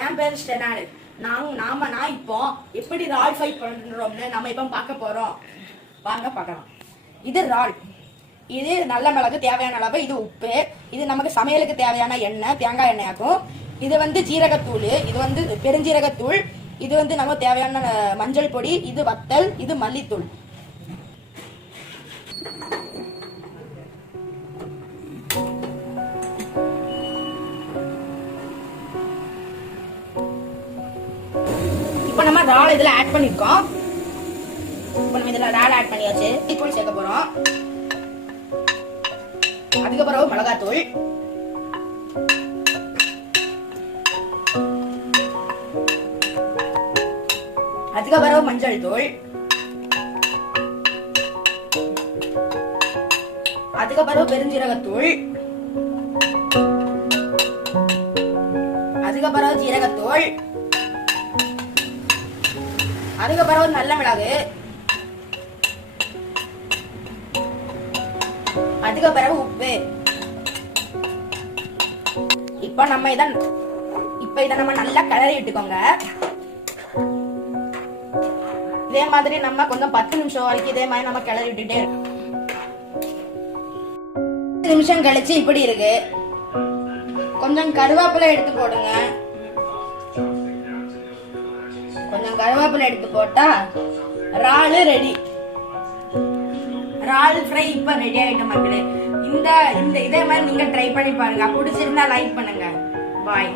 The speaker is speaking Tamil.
என் பேர் ஸ்டெனாடு. நான் நாம நான் இப்போ எப்படி ரால் ஃபை பண்ணுறோம்னு நம்ம இப்போ பார்க்க போகிறோம் வாங்க பார்க்கலாம். இது ரால். இது நல்ல மிளகு தேவையான அளவு. இது உப்பு. இது நமக்கு சமையலுக்கு தேவையான எண்ணெய் தேங்காய் எண்ணெய் ஆகும் இது வந்து ஜீரகத்தூள். இது வந்து பெருஞ்சீரகத்தூள். இது வந்து நமக்கு தேவையான மஞ்சள் பொடி. இது வத்தல். இது மல்லித்தூள். நம்ம ரால் இதில் ஆட் பண்ணியிருக்கோம் இப்போ நம்ம இதில் ரால் ஆட் பண்ணியாச்சு. இப்போ சேர்க்க போகிறோம் அதுக்கப்புறம் மிளகாத்தூள். அதுக்கப்புறம் மஞ்சள் தூள். அதுக்கப்புறம் பெருஞ்சீரகத்தூள். அதுக்கப்புறம் ஜீரகத்தூள். அதுக்கப்புறம் நல்ல மிளகு. அதுக்கு பிறகு உப்பு. இப்போ நம்ம இத இப்போ இத நம்ம நல்லா கிளறி விட்டுக்கோங்க. இதே மாதிரி நம்ம கொஞ்சம் பத்து நிமிஷம் வரைக்கும் இதே மாதிரி நம்ம கிளறி விட்டுட்டே இருக்கோம் பத்து நிமிஷம் கழிச்சு இப்படி இருக்கு. கொஞ்சம் கருவேப்பிலை எடுத்து போடுங்க. கருவேப்பிலை எடுத்து போட்டா இறாலு ரெடி இறாலு ஃப்ரை இப்ப ரெடி ஆயிட்ட மக்களே. இந்த இந்த இதே மாதிரி நீங்க ட்ரை பண்ணி பாருங்க. பிடிச்சிருந்தா லைக் பண்ணுங்க. பாய்